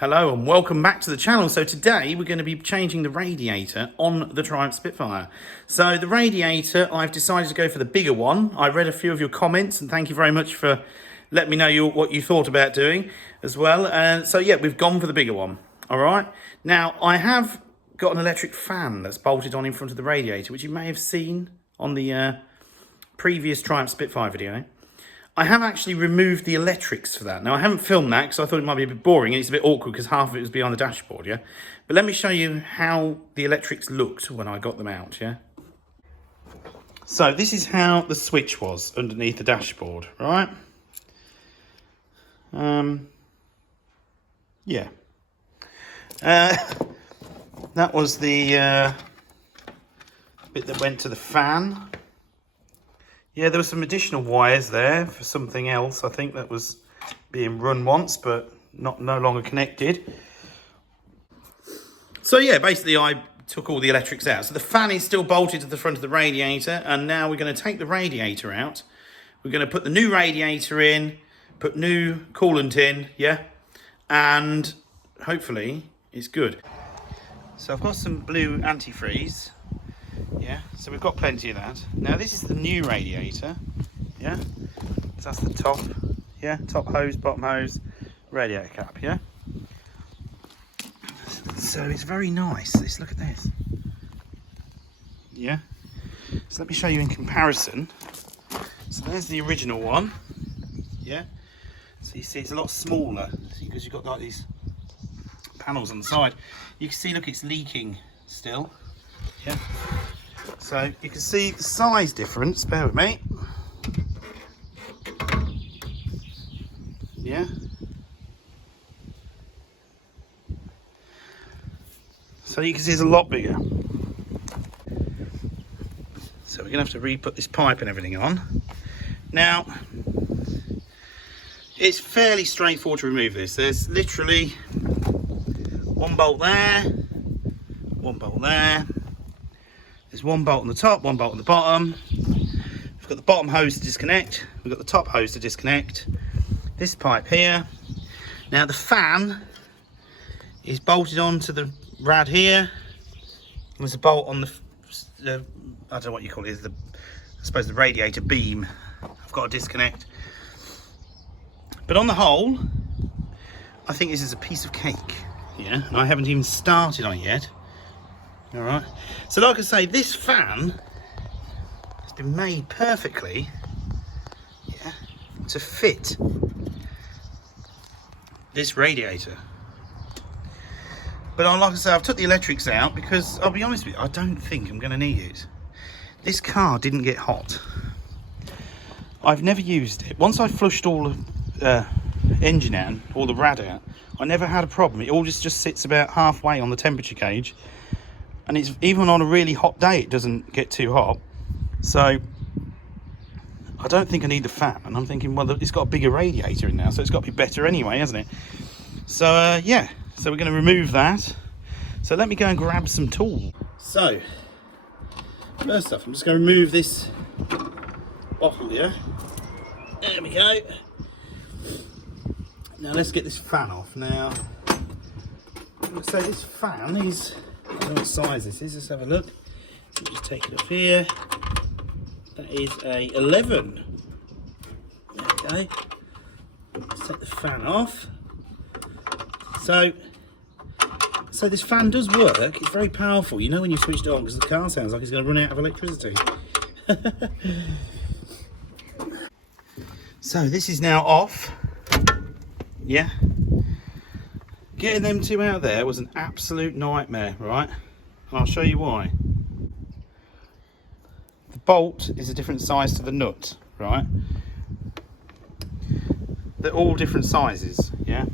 Hello and welcome back to the channel. So today we're going to be changing the radiator on the Triumph Spitfire. So the radiator, I've decided to go for the bigger one. I read a few of your comments and thank you very much for letting me know what you thought about doing as well. And so yeah, we've gone for the bigger one. All right. Now I have got an electric fan that's bolted on in front of the radiator, which you may have seen on the previous Triumph Spitfire video. I have actually removed the electrics for that. Now, I haven't filmed that because I thought it might be a bit boring and it's a bit awkward because half of it was behind the dashboard, yeah? But let me show you how the electrics looked when I got them out, yeah? So this is how the switch was underneath the dashboard, right? Yeah. That was the bit that went to the fan. Yeah, there were some additional wires there for something else. I think that was being run once, but no longer connected. So yeah, basically I took all the electrics out. So the fan is still bolted to the front of the radiator, and now we're going to take the radiator out. We're going to put the new radiator in, put new coolant in, yeah, and hopefully it's good. So I've got some blue antifreeze. Yeah, so we've got plenty of that. Now this is the new radiator, yeah, so that's the top, yeah, top hose, bottom hose, radiator cap, yeah. So it's very nice, look at this, yeah. So let me show you in comparison. So there's the original one, yeah. So you see it's a lot smaller because you've got like these panels on the side. You can see, look, it's leaking still, yeah. So you can see the size difference, bear with me. Yeah. So you can see it's a lot bigger. So we're going to have to re-put this pipe and everything on. Now, it's fairly straightforward to remove this. There's literally one bolt there, one bolt there. There's one bolt on the top, one bolt on the bottom. We've got the bottom hose to disconnect. We've got the top hose to disconnect. This pipe here. Now the fan is bolted onto the rad here. There's a bolt on the I don't know what you call it, I suppose the radiator beam. I've got to disconnect. But on the whole, I think this is a piece of cake. Yeah, and I haven't even started on it yet. All right, so like I say, this fan has been made perfectly, yeah, to fit this radiator. But like I say, I've took the electrics out because I'll be honest with you, I don't think I'm going to need it. This car didn't get hot. I've never used it. Once I flushed all the engine out, all the rad out, I never had a problem. It all just sits about halfway on the temperature gauge. And it's even on a really hot day, it doesn't get too hot. So I don't think I need the fan. And I'm thinking, well, it's got a bigger radiator in now, so it's got to be better anyway, hasn't it? So yeah, so we're going to remove that. So let me go and grab some tools. So first off, I'm just going to remove this bottle here. There we go. Now let's get this fan off. Now, so this fan is, I don't know what size this is, let's have a look. Let me just take it off here. That is a 11. Okay. Let's take the fan off. So this fan does work. It's very powerful. You know when you switch it on because the car sounds like it's going to run out of electricity. So this is now off. Yeah. Getting them two out there was an absolute nightmare, right? And I'll show you why. The bolt is a different size to the nut, right? They're all different sizes, yeah?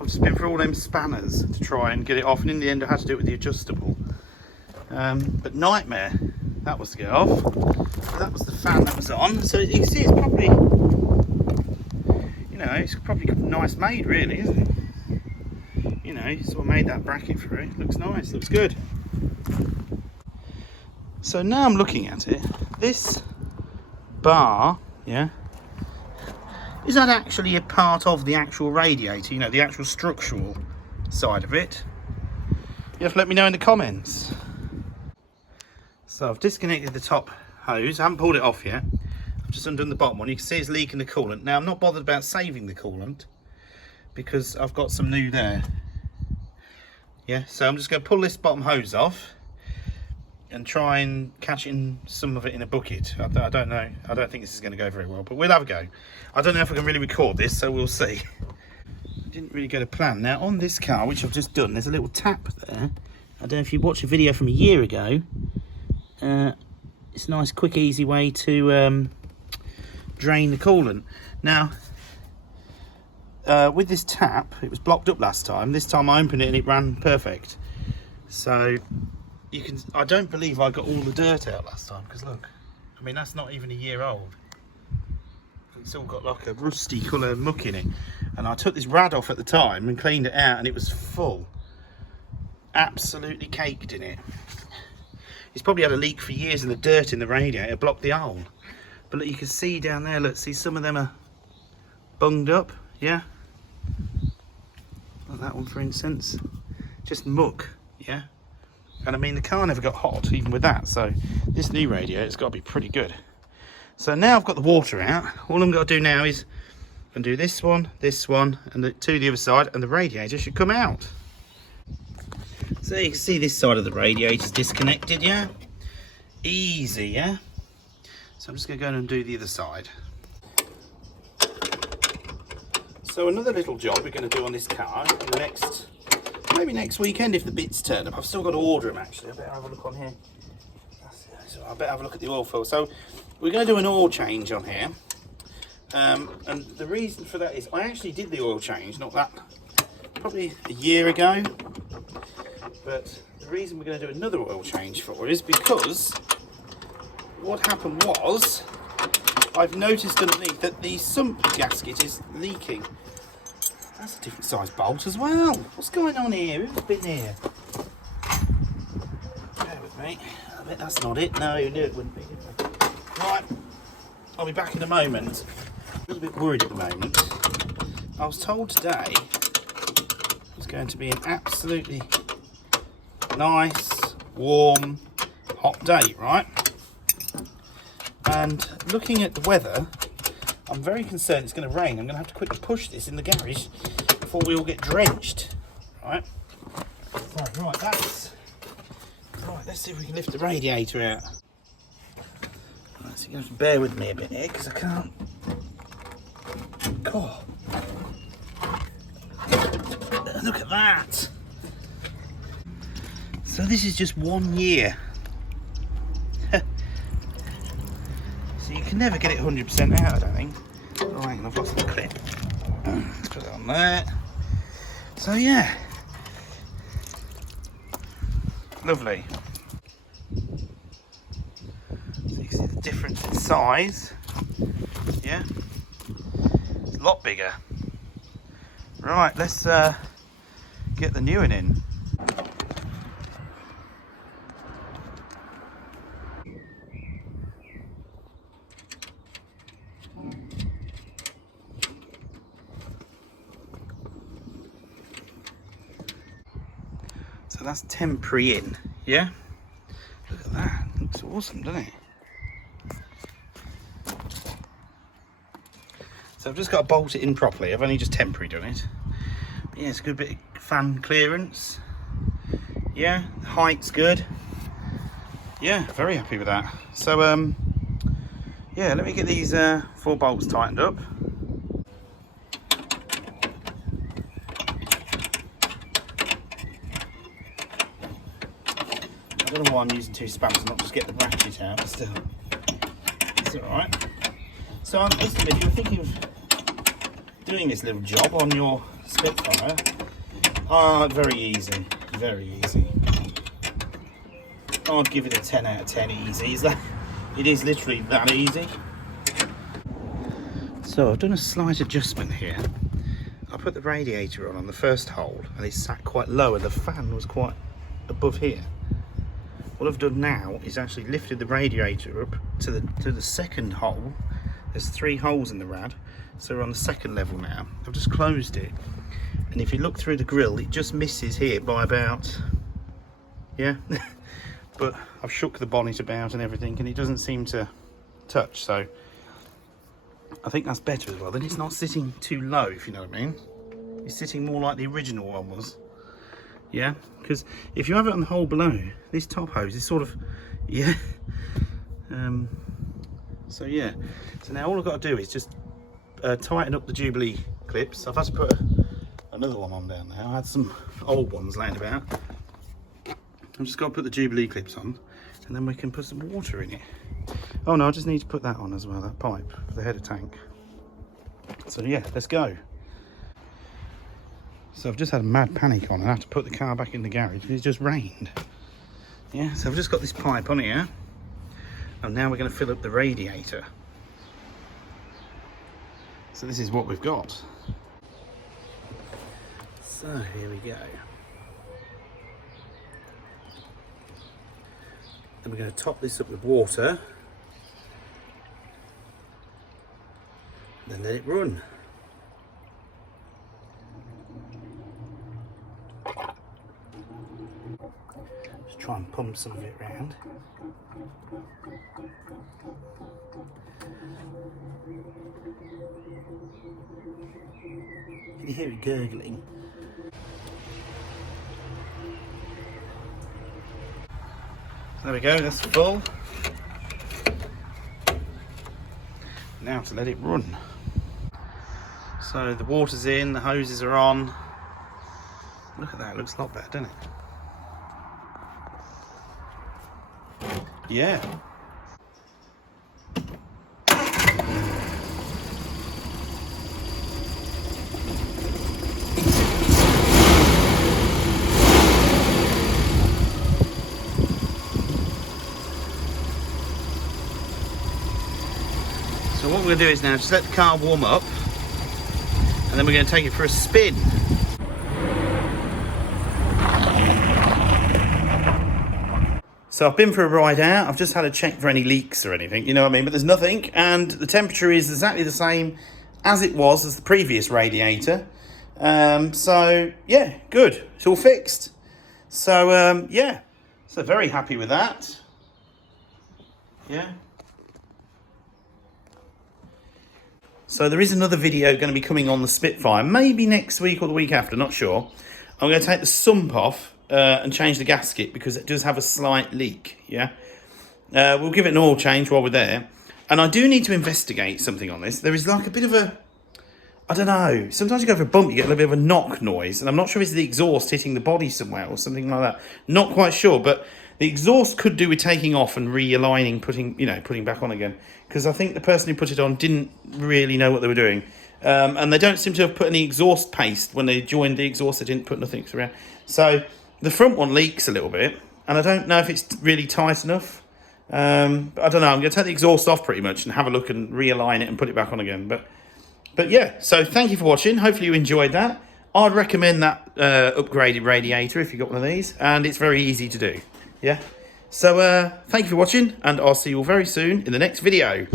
I've just been through all them spanners to try and get it off, and in the end I had to do it with the adjustable. But nightmare, that was to get off. So that was the fan that was on. So you can see it's probably, you know, it's probably nice made really, isn't it? You know, sort of made that bracket for it. Looks nice, looks good. So now I'm looking at it. This bar, yeah, is that actually a part of the actual radiator, you know, the actual structural side of it? You have to let me know in the comments. So I've disconnected the top hose, I haven't pulled it off yet. I've just undone the bottom one. You can see it's leaking the coolant. Now I'm not bothered about saving the coolant because I've got some new there. Yeah, so I'm just going to pull this bottom hose off and try and catch in some of it in a bucket. I don't know. I don't think this is going to go very well, but we'll have a go. I don't know if I can really record this, so we'll see. I didn't really go to plan. Now on this car, which I've just done, there's a little tap there. I don't know if you watched a video from a year ago. It's a nice, quick, easy way to drain the coolant. Now, with this tap, it was blocked up last time. This time I opened it and it ran perfect. So you can, I don't believe I got all the dirt out last time, because look, I mean, that's not even a year old. It's all got like a rusty colour muck in it. And I took this rad off at the time and cleaned it out, and it was full, absolutely caked in it. It's probably had a leak for years, and the dirt in the radiator blocked the hole. But look, you can see down there, look, see some of them are bunged up, yeah? Like that one, for instance. Just muck, yeah? And I mean, the car never got hot, even with that, so this new radiator's got to be pretty good. So now I've got the water out, all I'm got to do now is undo this one, and to the other side, and the radiator should come out. So you can see this side of the radiator's disconnected, yeah? Easy, yeah? So I'm just going to go and undo the other side. So another little job we're going to do on this car in the next, maybe next weekend if the bits turn up. I've still got to order them actually. I better have a look on here. So I better have a look at the oil fill. So we're going to do an oil change on here. And the reason for that is I actually did the oil change, not that, probably a year ago. But the reason we're going to do another oil change for is because what happened was I've noticed underneath that the sump gasket is leaking. That's a different size bolt as well. What's going on here? Who's been here? Bear with me. I bet that's not it. No, you knew it wouldn't be. Right, I'll be back in a moment. I'm a little bit worried at the moment. I was told today it's going to be an absolutely nice, warm, hot day, right? And looking at the weather, I'm very concerned it's going to rain. I'm going to have to quickly push this in the garage before we all get drenched, right? Right, that's right. Let's see if we can lift the radiator out. Right, so you're going to have to bear with me a bit here because I can't. God, look at that. So this is just 1 year. So you can never get it 100% out, I don't think. Oh, hang on, I've lost the clip. Let's put it on there. So yeah. Lovely. So you can see the difference in size. Yeah. It's a lot bigger. Right, let's get the new one in. So that's temporary in, yeah? Look at that, looks awesome, doesn't it? So I've just got to bolt it in properly. I've only just temporary done it. But yeah, it's a good bit of fan clearance. Yeah, the height's good. Yeah, very happy with that. So yeah, let me get these 4 bolts tightened up. I don't know why I'm using 2 spanners and not just get the ratchet out, but still, it's alright. So listen, if you're thinking of doing this little job on your Spitfire, very easy, very easy. I'd give it a 10 out of 10 easy. It is literally that easy. So I've done a slight adjustment here. I put the radiator on the first hole and it sat quite low and the fan was quite above here. What I've done now is actually lifted the radiator up to the second hole. There's 3 holes in the rad, So we're on the second level now. I've just closed it, and if you look through the grill, it just misses here by about, yeah. But I've shook the bonnet about and everything, and it doesn't seem to touch, so I think that's better as well. Then it's not sitting too low, if you know what I mean. It's sitting more like the original one was. Yeah, because if you have it on the hole below, this top hose is sort of, yeah. So yeah, so now all I've got to do is just tighten up the Jubilee clips. I've had to put another one on down there. I had some old ones laying about. I've just got to put the Jubilee clips on, and then we can put some water in it. Oh no, I just need to put that on as well, that pipe for the header tank. So yeah, let's go. So I've just had a mad panic on and I have to put the car back in the garage because it's just rained. Yeah, so I've just got this pipe on here, and now we're going to fill up the radiator. So this is what we've got. So here we go. Then we're going to top this up with water, then let it run. Just try and pump some of it round. Can you hear it gurgling? There we go, that's full. Now to let it run. So the water's in, the hoses are on. Look at that, it looks a lot better, doesn't it? Yeah. So what we're going to do is now just let the car warm up, and then we're going to take it for a spin. So I've been for a ride out. I've just had a check for any leaks or anything, you know what I mean? But there's nothing, and the temperature is exactly the same as it was as the previous radiator. So yeah, good. It's all fixed. So yeah, so very happy with that. Yeah. So there is another video going to be coming on the Spitfire, maybe next week or the week after, not sure. I'm going to take the sump off and change the gasket because it does have a slight leak, yeah? We'll give it an oil change while we're there. And I do need to investigate something on this. There is like a bit of a, I don't know, sometimes you go for a bump, you get a little bit of a knock noise, and I'm not sure if it's the exhaust hitting the body somewhere or something like that. Not quite sure, but the exhaust could do with taking off and realigning, putting back on again. Because I think the person who put it on didn't really know what they were doing. And they don't seem to have put any exhaust paste. When they joined the exhaust, they didn't put nothing around. So the front one leaks a little bit, and I don't know if it's really tight enough. I don't know, I'm going to take the exhaust off pretty much and have a look and realign it and put it back on again. But yeah, so thank you for watching. Hopefully you enjoyed that. I'd recommend that upgraded radiator if you've got one of these, and it's very easy to do. Yeah. So thank you for watching, and I'll see you all very soon in the next video.